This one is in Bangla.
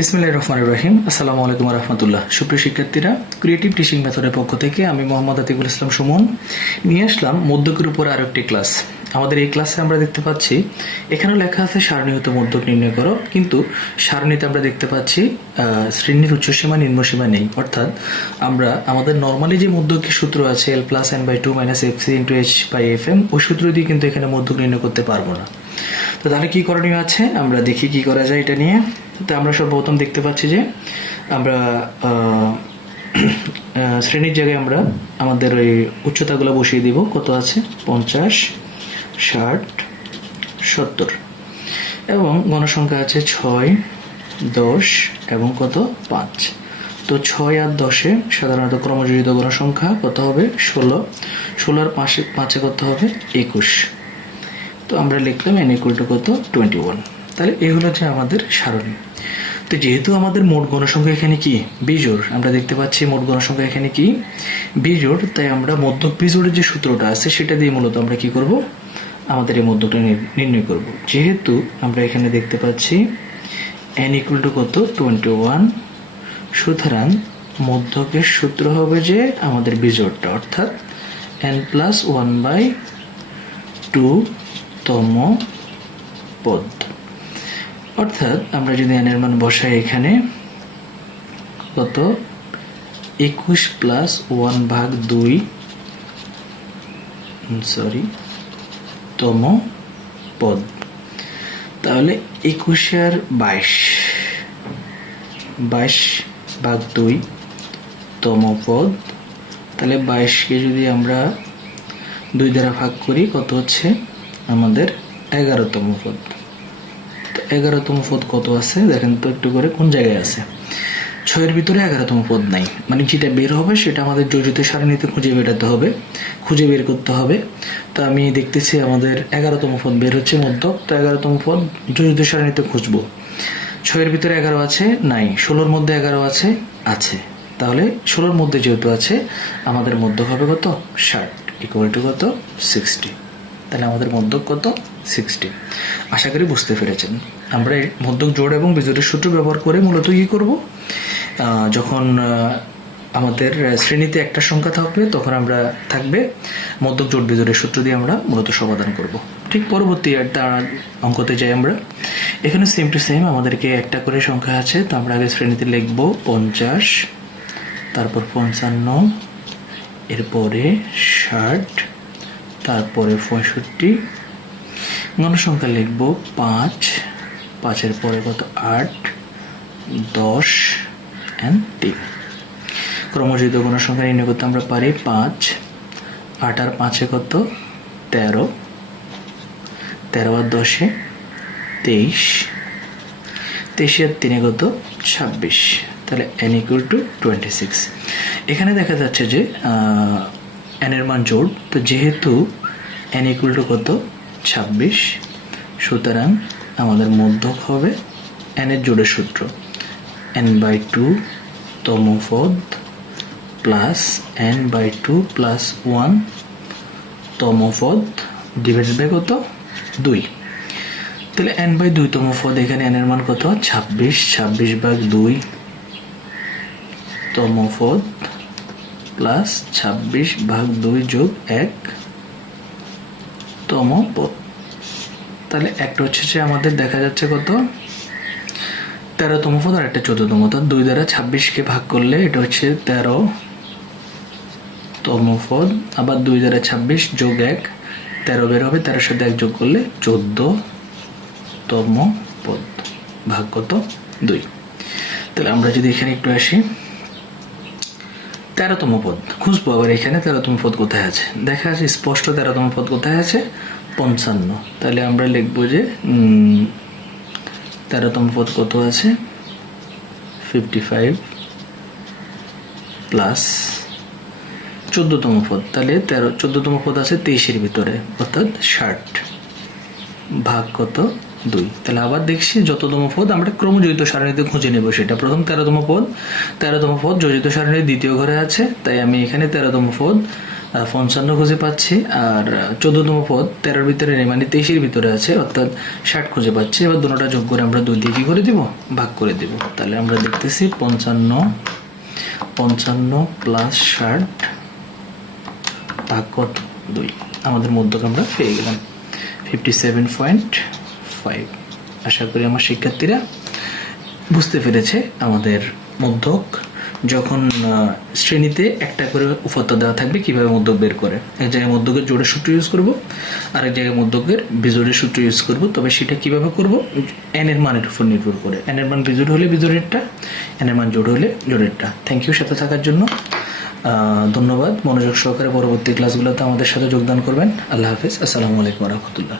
বিসমিল্লাহির রহমানির রহিম। আসসালামু আলাইকুম রহমতুল্লাহ। সুপ্রিয় শিক্ষার্থীরা, ক্রিয়েটিভ টিচিং মেথডের পক্ষ থেকে আমি মোহাম্মদ আতিকুল ইসলাম সুমন নিয়ে আসলাম মধ্যকের উপর আরো একটি ক্লাস। আমাদের এই ক্লাসে আমরা দেখতে পাচ্ছি এখানে লেখা আছে সারণীগত মধ্যক নির্ণয় করো, কিন্তু সারণীতে আমরা দেখতে পাচ্ছি শ্রেণীর উচ্চসীমা নিম্নসীমা নেই। অর্থাৎ আমরা আমাদের নর্মালি যে মধ্যকের সূত্র আছে L + n/2 - fc × h/fm, ওই সূত্র দিয়ে কিন্তু এখানে মধ্যক নির্ণয় করতে পারবো না। তো তাহলে কি করণীয় আছে আমরা দেখি কি করা যায় এটা নিয়ে। তো আমরা সর্বপ্রথম দেখতে পাচ্ছি যে আমরা শ্রেণীর জায়গায় আমরা আমাদের ওই উচ্চতাগুলো বসিয়ে দিব। কত আছে? 50, 60, 70 এবং গণসংখ্যা আছে 6, 10 এবং কত 5। তো 6 আর 10-এ সাধারণত ক্রমযোজিত গণসংখ্যা কত হবে? 16। 16 আর 5-এ কত হবে? 21। তো আমরা লিখলাম n = কত? 21। তাহলে এই হলো যে আমাদের সারণী। তো যেহেতু আমাদের মোট গণসংখ্যা এখানে কি বিজোড়, আমরা দেখতে পাচ্ছি মোট গণসংখ্যা এখানে কি বিজোড়, তাই আমরা মধ্যক বিজোড়ের যে সূত্রটা আছে সেটা দিয়ে মূলত আমরা কি করব, আমাদের এই মধ্যকটা নির্ণয় করব। যেহেতু আমরা এখানে দেখতে পাচ্ছি n = কত? 21, সুতরাং মধ্যকের সূত্র হবে যে আমাদের বিজোড়টা, অর্থাৎ n + 1/2 তম পদ। অর্থাৎ আমরা যদি n এর মান বসাই এখানে কত? 21 + 1/2 তম পদ। তাহলে 21 আর 22/2 তম পদ। তাহলে 22-কে যদি আমরা 2 দ্বারা ভাগ করি কত হচ্ছে? আমাদের 11তম পদ। 11তম পদ কত আছে দেখেন তো একটু করে, কোন জায়গায় আছে? 6-এর ভিতরে 11তম পদ নাই, মানে যেটা বের হবে সেটা আমাদের যোজিত সারণীতে খুঁজে বের করতে হবে। তো আমি দেখতেছি আমাদের 11তম পদ বের হচ্ছে মধ্যক। তো 11তম পদ যোজিত সারণীতে খুঁজবো। 6-এর ভিতরে 11 আছে? নাই। 16-এর মধ্যে 11 আছে? আছে। তাহলে 16-এর মধ্যে যেহেতু আছে আমাদের মধ্যক হবে কত? 60 = কত? 60। তাহলে আমাদের মধ্যক কত? 60। আশা করি বুঝতে পেরেছেন। আমরা মধ্যক জোড় এবং বিজোড়ের সূত্র ব্যবহার করে মূলত কি করব, যখন আমাদের শ্রেণীতে একটা সংখ্যা থাকবে তখন আমরা মধ্যক জোড় বিজোড়ের সূত্র দিয়ে আমরা মূলত সমাধান করব। ঠিক পরবর্তী অঙ্কতে যাই আমরা। এখানে সেম টু সেম আমাদেরকে একটা করে সংখ্যা আছে। তো আমরা আগে শ্রেণীতে লিখব 50, তারপর 55, এরপরে 60, তারপরে 65। গণসংখ্যা লিখব 5, 5-এর পরে কত? 8, 10 and 3। ক্রমযোজিত গণসংখ্যা নির্ণয় করতে আমরা পারি 5, 8 আর 5-এ কত? 13, 13 আর 10-এ 23, 23 আর 3-এ কত? 26। তাহলে n = 26। এখানে দেখা যাচ্ছে যে n এর মান জোড়। তো যেহেতু n = কত? 26, সুতরাং আমাদের মধ্যক হবে n এর জোড়ের সূত্র n/2 তম পদ প্লাস n/2 + 1 তম পদ ডিভাইডেড বাই কত? 2। তাহলে n/2 তম পদ, এখানে n এর মান কত? 26, 26/2 তম পদ প্লাস 26/2 + 1 তম পদ। তাহলে একটা হচ্ছে যে আমাদের দেখা যাচ্ছে কত? 13তম পদ আর একটা 14তম। অর্থাৎ 2 দ্বারা 26-কে ভাগ করলে এটা হচ্ছে 13তম পদ, আবার 2 দ্বারা 26 + 1, 13 বের হবে, 13-এর সাথে 1 যোগ করলে 14তম পদ ভাগ কত? 2। তাহলে আমরা যদি এখানে একটু আসি, 13তম পদ খুঁজবো। আবার এখানে 13তম পদ কোথায় আছে? দেখা আছে স্পষ্ট 13তম পদ কোথায় আছে? 55। তাহলে আমরা লিখবো যে 13তম পদ কত আছে? 55 প্লাস 14তম পদ। তাহলে 14তম পদ আছে 23-এর ভিতরে, অর্থাৎ 60 ভাগ কত? 2। তাহলে আবার দেখছি যততম পদ আমরা ক্রমযোজিত সারণীতে খুঁজে নেব সেটা। প্রথম 13তম পদ যোজিত সারণীর দ্বিতীয় ঘরে আছে, তাই আমি এখানে 13তম পদ 55 খুঁজে পাচ্ছি, আর 14তম পদ 13-র ভিতরে নেই, মানে 23-এর ভিতরে আছে, অর্থাৎ 60 খুঁজে পাচ্ছি। এবার দুটোটা যোগ করে আমরা 2 দিয়ে কি করে দিব, ভাগ করে দিব। তাহলে আমরা দেখতেছি 55 প্লাস 60 ভাগ কত, 2। আমাদের মধ্যক আমরা পেয়ে গেলাম 57.5। আশা করি আমার শিক্ষার্থীরা বুঝতে পেরেছে আমাদের মধ্যক যখন শ্রেণীতে একটা করে উপাত্ত দেওয়া থাকবে কিভাবে মধ্যক বের করে। এক জায়গায় মধ্যকের জোড়ের সূত্র ইউজ করব, আরেক জায়গায় মধ্যকের বিজোড়ের সূত্র ইউজ করব। তবে সেটা কিভাবে করব, এন এর মানের উপর নির্ভর করে। এন এর মান বিজোড় হলে বিজোড়েরটা, এন এর মান জোড় হলে জোড়েরটা। থ্যাংক ইউ সাথে থাকার জন্য। ধন্যবাদ। মনোযোগ সহকারে পরবর্তী ক্লাসগুলোতে আমাদের সাথে যোগদান করবেন। আল্লাহ হাফিজ। আসসালামু আলাইকুম ওয়া রাহমাতুল্লাহ।